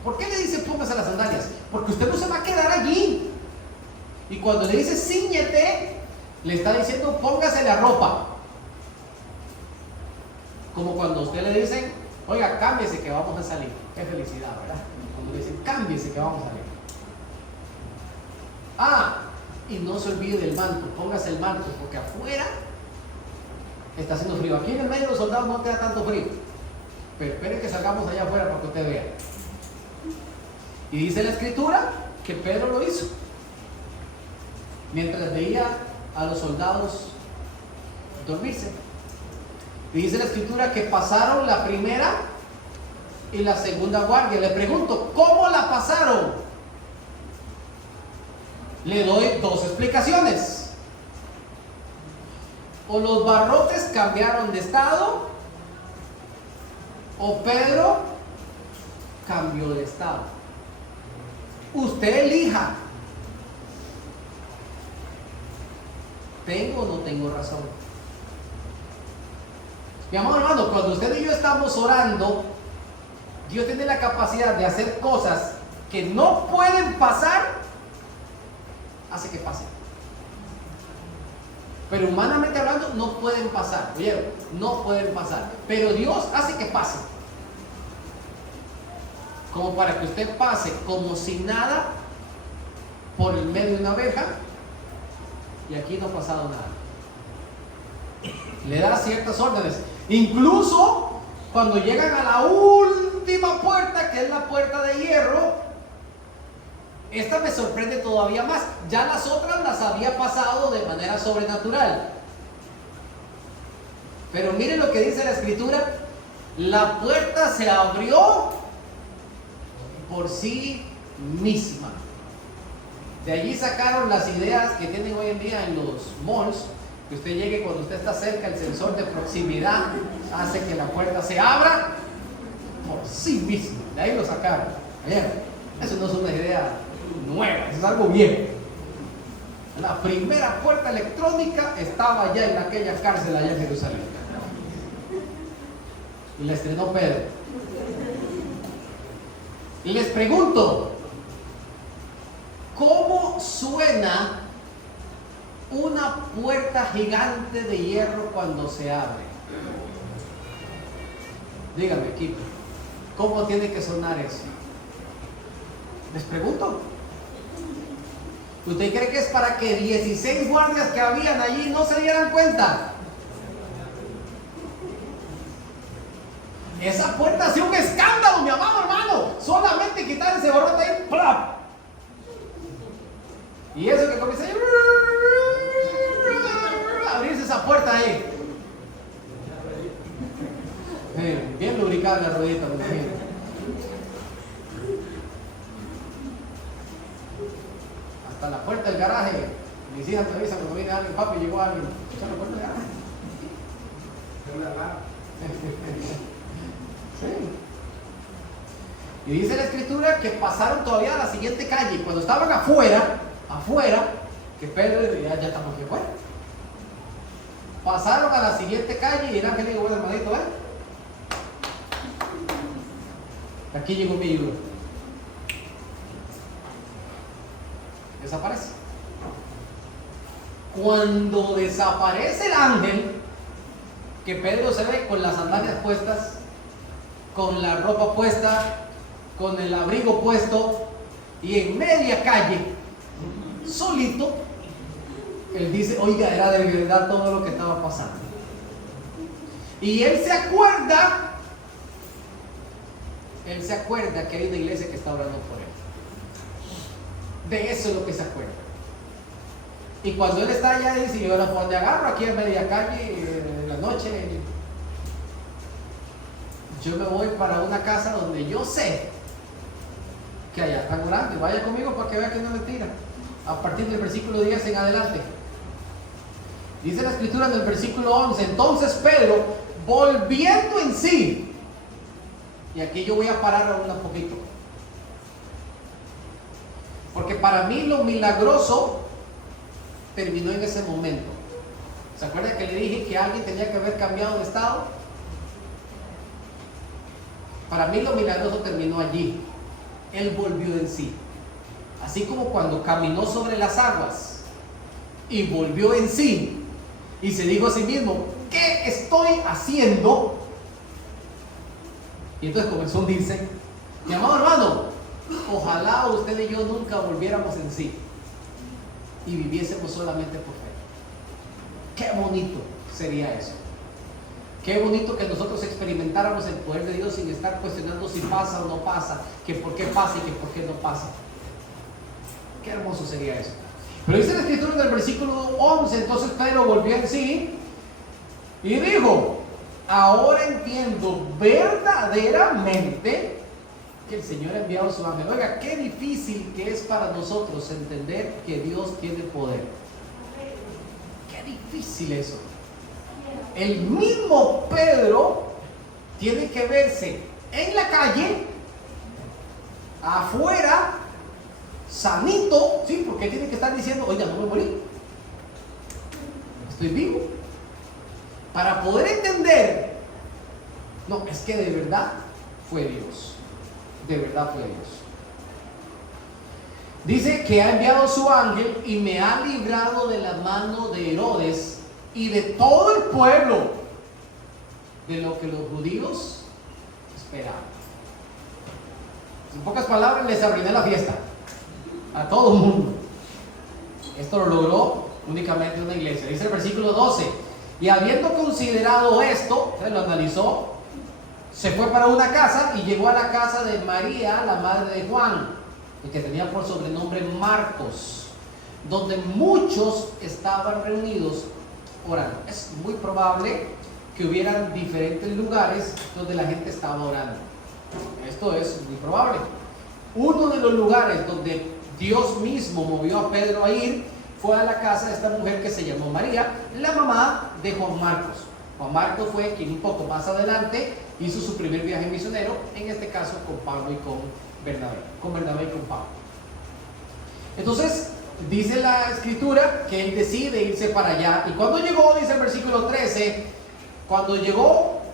¿Por qué le dice póngase las sandalias? Porque usted no se va a quedar allí. Y cuando le dice cíñete, le está diciendo póngase la ropa. Como cuando a usted le dicen, oiga, cámbiese que vamos a salir. Qué felicidad, ¿verdad? Cuando le dicen, cámbiese que vamos a salir. Y no se olvide del manto, póngase el manto, porque afuera está haciendo frío. Aquí en el medio de los soldados no te da tanto frío, pero espere que salgamos allá afuera para que usted vea. Y dice la Escritura que Pedro lo hizo mientras veía a los soldados dormirse. Y dice la Escritura que pasaron la primera y la segunda guardia. Le pregunto, ¿cómo la pasaron? Le doy 2 explicaciones. O los barrotes cambiaron de estado, o Pedro cambió de estado. Usted elija. ¿Tengo o no tengo razón? Mi amado hermano, cuando usted y yo estamos orando, Dios tiene la capacidad de hacer cosas que no pueden pasar, hace que pasen. Pero humanamente hablando, no pueden pasar. ¿Oyeron? No pueden pasar. Pero Dios hace que pase. Como para que usted pase como si nada por el medio de una verja y aquí no ha pasado nada. Le da ciertas órdenes. Incluso cuando llegan a la última puerta, que es la puerta de hierro, esta me sorprende todavía más. Ya las otras las había pasado de manera sobrenatural. Pero miren lo que dice la escritura. La puerta se abrió por sí misma. De allí sacaron las ideas que tienen hoy en día en los malls, que usted llegue cuando usted está cerca, el sensor de proximidad hace que la puerta se abra por sí misma. De ahí lo sacaron. Eso no es una idea nueva, eso es algo viejo. La primera puerta electrónica estaba ya en aquella cárcel allá en Jerusalén. Y la estrenó Pedro. Y les pregunto, ¿cómo suena una puerta gigante de hierro cuando se abre? Dígame, equipo, ¿cómo tiene que sonar eso? Les pregunto. ¿Usted cree que es para que 16 guardias que habían allí no se dieran cuenta? Esa puerta hacía un escándalo, mi amado hermano. Solamente quitar ese borrote ahí, ¡plap! Y eso que comienza a abrirse esa puerta ahí. Bien lubricada la ruedita, me imagino. Hasta la puerta del garaje. Mis hijas me avisan cuando viene alguien, papi, llegó alguien. ¿Escucha la puerta del garaje? Sí. Y dice la escritura que pasaron todavía a la siguiente calle. Cuando estaban afuera, que Pedro ya estamos aquí afuera. Pasaron a la siguiente calle y el ángel dijo, bueno, hermanito, aquí llegó mi libro. Desaparece. Cuando desaparece el ángel, que Pedro se ve con las sandalias puestas, con la ropa puesta, con el abrigo puesto, y en media calle, solito, él dice, oiga, era de verdad todo lo que estaba pasando. Y él se acuerda que hay una iglesia que está orando por él. De eso es lo que se acuerda. Y cuando él está allá, dice, yo ahora por donde agarro, aquí en media calle, en la noche, yo me voy para una casa donde yo sé que allá están orando. Vaya conmigo para que vea que no es mentira. A partir del versículo 10 en adelante. Dice la escritura en el versículo 11, entonces Pedro, volviendo en sí, y aquí yo voy a parar aún un poquito, porque para mí lo milagroso terminó en ese momento. ¿Se acuerda que le dije que alguien tenía que haber cambiado de estado? Para mí lo milagroso terminó allí. Él volvió en sí. Así como cuando caminó sobre las aguas y volvió en sí y se dijo a sí mismo, ¿qué estoy haciendo? Y entonces comenzó a hundirse. Mi amado hermano, ojalá usted y yo nunca volviéramos en sí y viviésemos solamente por fe. Qué bonito sería eso. Qué bonito que nosotros experimentáramos el poder de Dios sin estar cuestionando si pasa o no pasa, que por qué pasa y que por qué no pasa. Qué hermoso sería eso. Pero dice la escritura en el versículo 11, entonces Pedro volvió en sí y dijo, ahora entiendo verdaderamente que el Señor ha enviado su ángel. Oiga, qué difícil que es para nosotros entender que Dios tiene poder. Qué difícil eso. El mismo Pedro tiene que verse en la calle, afuera, sanito, ¿sí? Porque tiene que estar diciendo, oiga, no me morí, estoy vivo. Para poder entender, no, es que de verdad fue Dios. De verdad fue Dios. Dice que ha enviado su ángel y me ha librado de la mano de Herodes y de todo el pueblo, de lo que los judíos esperaban. En pocas palabras, les arruiné la fiesta a todo el mundo. Esto lo logró únicamente una iglesia. Dice el versículo 12, Y habiendo considerado esto, lo analizó, se fue para una casa y llegó a la casa de María, la madre de Juan, el que tenía por sobrenombre Marcos, donde muchos estaban reunidos orando. Es muy probable que hubieran diferentes lugares donde la gente estaba orando. Esto es muy probable. Uno de los lugares donde Dios mismo movió a Pedro a ir fue a la casa de esta mujer que se llamó María, la mamá de Juan Marcos. Juan Marcos fue quien un poco más adelante hizo su primer viaje misionero, en este caso con Pablo y con Bernabé y con Pablo. Entonces, dice la escritura que él decide irse para allá. Y cuando llegó, dice el versículo 13, cuando llamó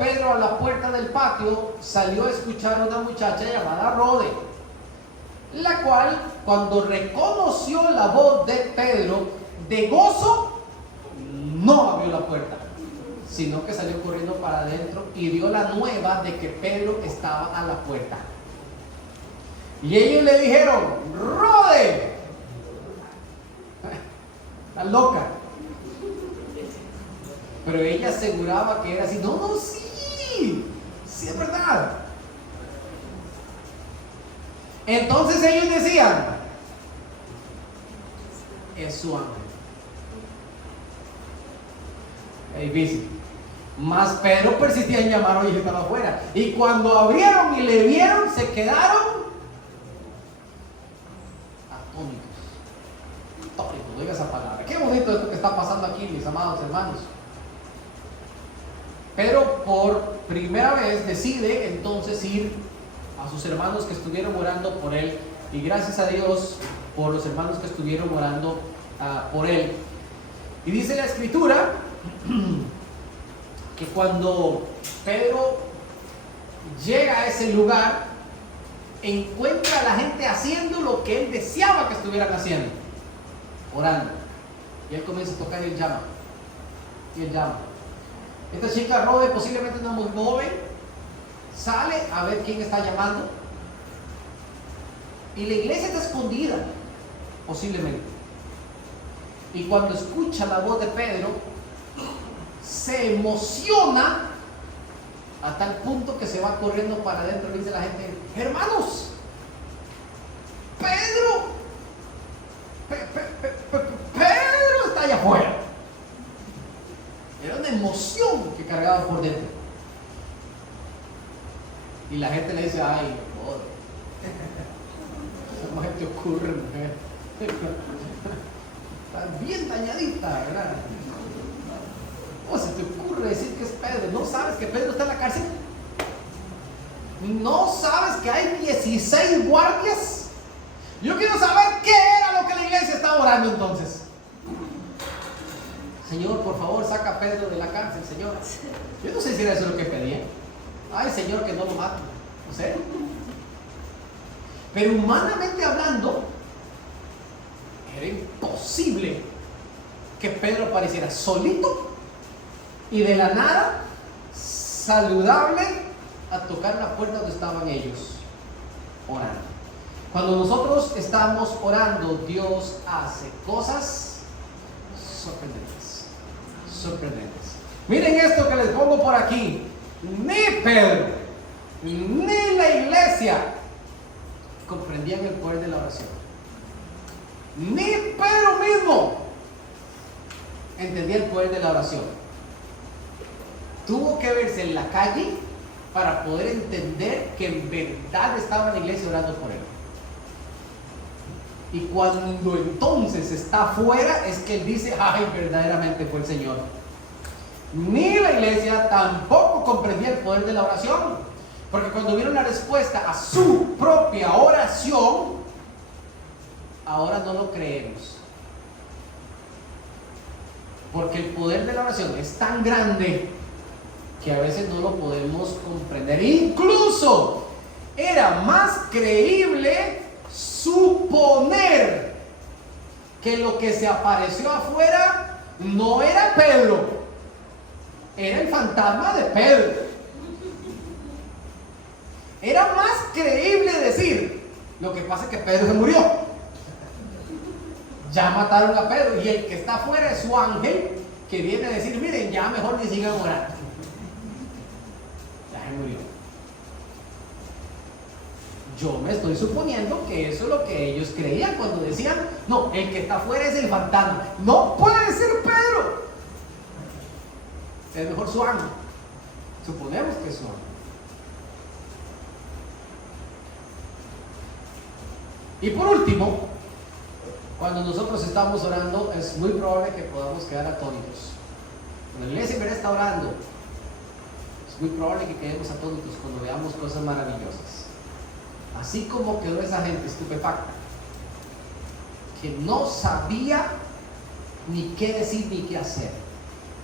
Pedro a la puerta del patio, salió a escuchar a una muchacha llamada Rode, la cual, cuando reconoció la voz de Pedro, de gozo, no abrió la puerta, sino que salió corriendo para adentro y dio la nueva de que Pedro estaba a la puerta. Y ellos le dijeron: Rode, la loca. Pero ella aseguraba que era así. No, sí es verdad. Entonces ellos decían: es su ángel. Es difícil. Mas Pedro persistía en llamar, oye, estaba afuera. Y cuando abrieron y le vieron, se quedaron atónitos, oiga esa palabra. Qué bonito esto que está pasando aquí, mis amados hermanos. Pero por primera vez decide entonces ir a sus hermanos que estuvieron orando por él. Y gracias a Dios por los hermanos que estuvieron orando por él. Y dice la escritura que cuando Pedro llega a ese lugar, encuentra a la gente haciendo lo que él deseaba que estuvieran haciendo, orando. Y él comienza a tocar y él llama. Esta chica Rode, posiblemente una muy joven, sale a ver quién está llamando. Y la iglesia está escondida, posiblemente. Y cuando escucha la voz de Pedro, se emociona a tal punto que se va corriendo para adentro y dice la gente: hermanos, Pedro está allá afuera. Era una emoción que cargaba por dentro. Y la gente le dice: ay, joder, ¿cómo se te ocurre, mujer? Está bien dañadita, ¿verdad? ¿Cómo se te ocurre decir que es Pedro? ¿No sabes que Pedro está en la cárcel? ¿No sabes que hay 16 guardias? Yo quiero saber qué era lo que la iglesia estaba orando entonces. Señor, por favor, saca a Pedro de la cárcel, Señor. Yo no sé si era eso lo que pedía. Ay, Señor, que no lo maten. No sé. Pero humanamente hablando, era imposible que Pedro apareciera solito y de la nada, saludable, a tocar la puerta donde estaban ellos orando. Cuando nosotros estamos orando, Dios hace cosas sorprendentes. Miren esto que les pongo por aquí. Ni Pedro ni la iglesia comprendían el poder de la oración. Ni Pedro mismo entendía el poder de la oración. Tuvo que verse en la calle para poder entender que en verdad estaba en la iglesia orando por él. Y cuando entonces está afuera, es que él dice: ay, verdaderamente fue el Señor. Ni la iglesia tampoco comprendía el poder de la oración, porque cuando vieron la respuesta a su propia oración, ahora no lo creemos. Porque el poder de la oración es tan grande que a veces no lo podemos comprender. Incluso era más creíble suponer que lo que se apareció afuera no era Pedro, era el fantasma de Pedro. Era más creíble decir: lo que pasa es que Pedro se murió. Ya mataron a Pedro y el que está afuera es su ángel que viene a decir, miren, ya mejor ni sigan orando. Ya se murió. Yo me estoy suponiendo que eso es lo que ellos creían cuando decían, no, el que está afuera es el fantasma. No puede ser Pedro. Es mejor su ángel. Suponemos que es su ángel. Y por último, cuando nosotros estamos orando, es muy probable que podamos quedar atónitos. Cuando la iglesia está orando, es muy probable que quedemos atónitos cuando veamos cosas maravillosas. Así como quedó esa gente estupefacta, que no sabía ni qué decir ni qué hacer.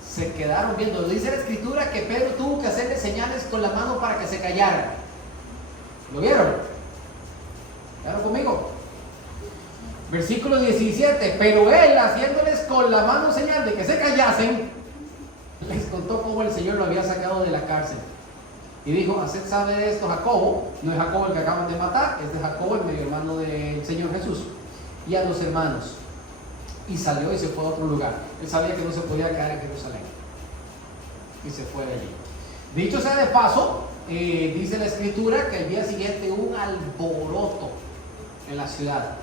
Se quedaron viendo. Dice la escritura que Pedro tuvo que hacerle señales con la mano para que se callaran. ¿Lo vieron? ¿Vieron conmigo? Versículo 17. Pero él, haciéndoles con la mano señal de que se callasen, les contó cómo el Señor lo había sacado de la cárcel. Y dijo, haced saber de esto Jacobo. No es Jacobo el que acaban de matar, es de Jacobo, el medio hermano del Señor Jesús. Y a los hermanos. Y salió y se fue a otro lugar. Él sabía que no se podía quedar en Jerusalén. Y se fue de allí. Dicho sea de paso, dice la escritura que el día siguiente hubo un alboroto en la ciudad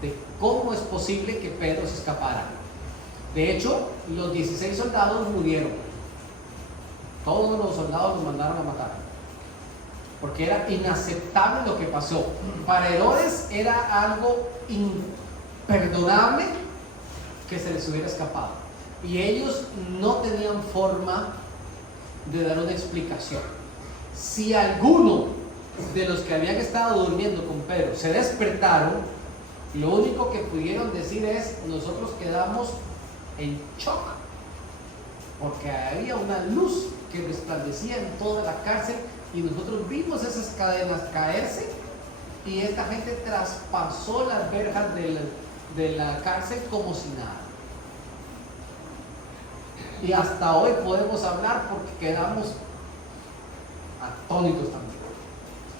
de cómo es posible que Pedro se escapara. De hecho, los 16 soldados murieron. Todos los soldados los mandaron a matar, porque era inaceptable lo que pasó. Para Herodes era algo imperdonable que se les hubiera escapado, y ellos no tenían forma de dar una explicación. Si alguno de los que habían estado durmiendo con Pedro se despertaron, lo único que pudieron decir es, nosotros quedamos en shock, porque había una luz que resplandecía en toda la cárcel y nosotros vimos esas cadenas caerse, y esta gente traspasó las verjas de la cárcel como si nada. Y hasta hoy podemos hablar porque quedamos atónitos también.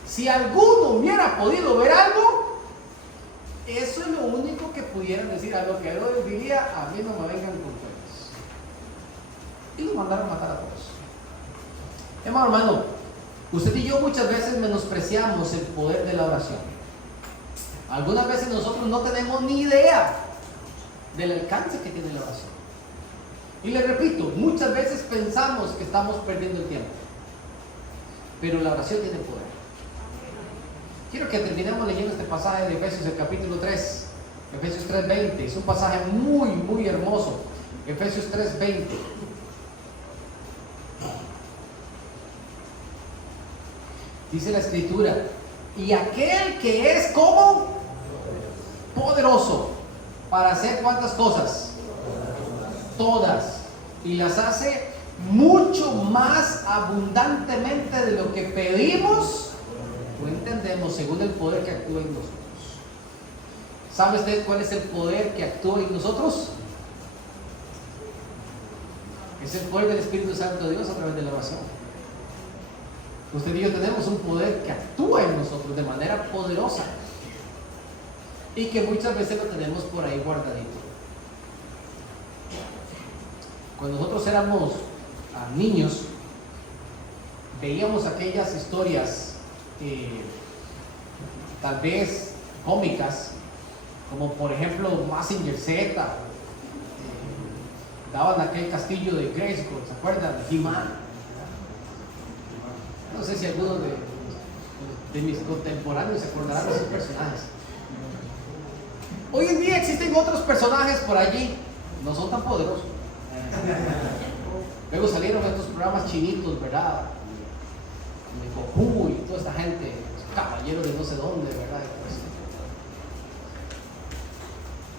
Si alguno hubiera podido ver algo, eso es lo único que pudieran decir. A lo que Herodes diría, a mí no me vengan con cuentos. Y los mandaron a matar a todos. Hermano, usted y yo muchas veces menospreciamos el poder de la oración. Algunas veces nosotros no tenemos ni idea del alcance que tiene la oración. Y le repito, muchas veces pensamos que estamos perdiendo el tiempo, pero la oración tiene poder. Quiero que terminemos leyendo este pasaje de Efesios, el capítulo 3, Efesios 3:20. Es un pasaje muy, muy hermoso. Efesios 3:20. Dice la escritura, y aquel que es como poderoso para hacer ¿cuántas cosas? Todas. Y las hace mucho más abundantemente de lo que pedimos o entendemos, según el poder que actúa en nosotros. ¿Sabe usted cuál es el poder que actúa en nosotros? Es el poder del Espíritu Santo de Dios a través de la oración. Usted y yo tenemos un poder que actúa en nosotros de manera poderosa y que muchas veces lo tenemos por ahí guardadito. Cuando nosotros éramos niños, veíamos aquellas historias tal vez cómicas, como por ejemplo Mazinger Z, daban aquel castillo de Grayskull, ¿se acuerdan? De He-Man. No sé si alguno de mis contemporáneos se acordarán de esos personajes. Hoy en día existen otros personajes por allí, no son tan poderosos. Luego salieron estos programas chinitos, ¿verdad? De Goku y toda esta gente, caballeros de no sé dónde, ¿verdad?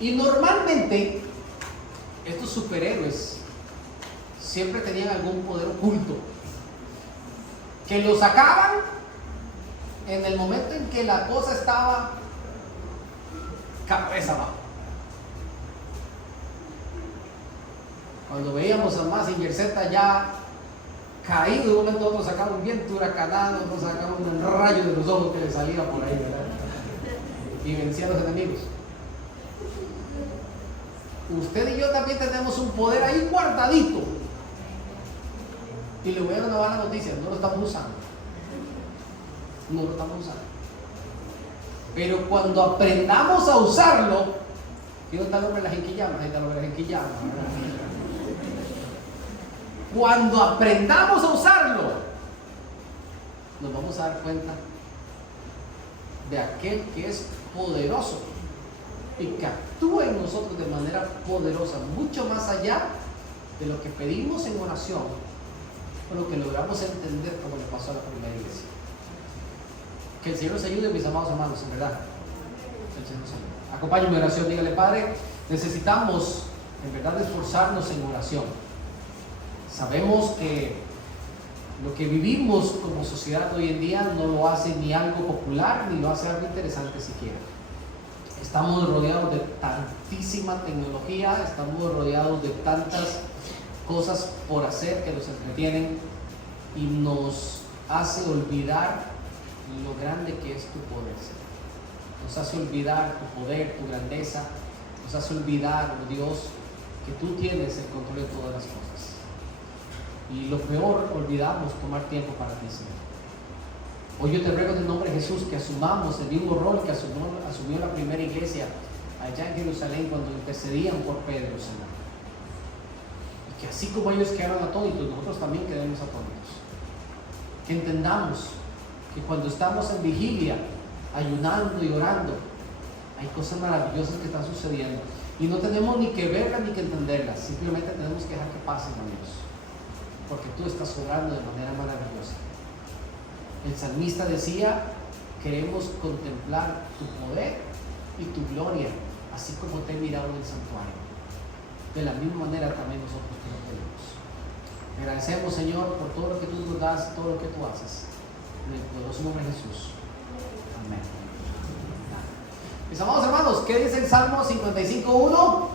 Y normalmente estos superhéroes siempre tenían algún poder oculto que lo sacaban en el momento en que la cosa estaba cabeza abajo. Cuando veíamos a Mazinger Z ya caído, de un momento a otro sacaba un viento huracanado, otro sacaba un rayo de los ojos que le salía por ahí, ¿verdad? Y vencía a los enemigos. usted y yo también tenemos un poder ahí guardadito. Y le voy a dar una mala noticia, no lo estamos usando. No lo estamos usando. Pero cuando aprendamos a usarlo, quiero tal hombre la jenquillama, cuando aprendamos a usarlo, nos vamos a dar cuenta de aquel que es poderoso y que actúa en nosotros de manera poderosa, mucho más allá de lo que pedimos en oración o lo que logramos entender, como le pasó a la primera iglesia. Que el Señor nos ayude, mis amados hermanos, en verdad. El Señor nos ayude. Acompáñenme en oración, dígale: Padre, necesitamos en verdad esforzarnos en oración. Sabemos que lo que vivimos como sociedad hoy en día no lo hace ni algo popular, ni lo hace algo interesante siquiera. Estamos rodeados de tantísima tecnología, estamos rodeados de tantas cosas por hacer que nos entretienen y nos hace olvidar lo grande que es tu poder, Señor. Nos hace olvidar tu poder, tu grandeza, nos hace olvidar, oh Dios, que tú tienes el control de todas las cosas. Y lo peor, olvidamos tomar tiempo para ti, Señor. Hoy yo te ruego en el nombre de Jesús que asumamos el mismo rol que asumió la primera iglesia allá en Jerusalén cuando intercedían por Pedro, Señor. Y que así como ellos quedaron atónitos, nosotros también quedemos atónitos. Que entendamos que cuando estamos en vigilia, ayunando y orando, hay cosas maravillosas que están sucediendo y no tenemos ni que verlas ni que entenderlas, simplemente tenemos que dejar que pasen, Dios, porque tú estás obrando de manera maravillosa. El salmista decía: queremos contemplar tu poder y tu gloria, así como te he mirado en el santuario. De la misma manera también nosotros te lo pedimos. Agradecemos, Señor, por todo lo que tú nos das, todo lo que tú haces. En el poderoso nombre de Jesús. Amén. Mis amados hermanos, ¿qué dice el Salmo 55:1?